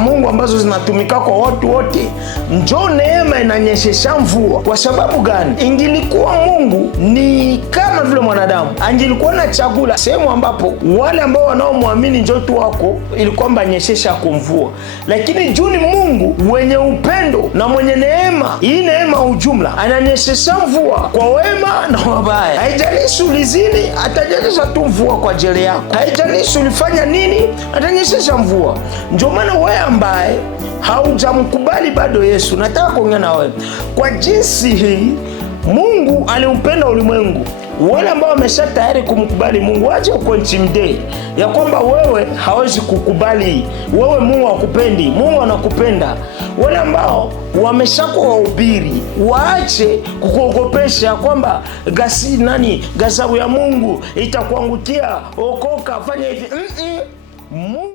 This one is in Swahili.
Mungu ambazo zinatumika kwa watu wote, njoo neema inanyeshesha mvua. Kwa sababu gani? Ingilikuwa Mungu ni kama vile mwanadamu, angilikuwa na chakula sehemu ambapo wale ambao wanaomwamini njoo tu wako, ilikuwa mbanyeshesha kumvua. Lakini juu ni Mungu wenye upendo na mwenye neema, hii neema ujumla ananyeshesha mvua kwa wema na wabaya. Haijalishi ulizini, atanyeshesha tu mvua kwa ajili yako. Haijalishi ulifanya nini, atanyeshesha mvua. Njoo maana wewe ambaye haujamkubali bado Yesu, nataka kuongea na wewe. Kwa jinsi hii Mungu aliupenda ulimwengu, wale ambao wamesha tayari kumkubali Mungu waje ukontimde ya kwamba wewe hawezi kukubali, wewe Mungu hakupendi, Mungu anakupenda. Wale ambao wameshakuwa wahubiri waache kukuogopesha kwamba gazabu ya Mungu itakuangukia, okoka, fanya hivi. Mungu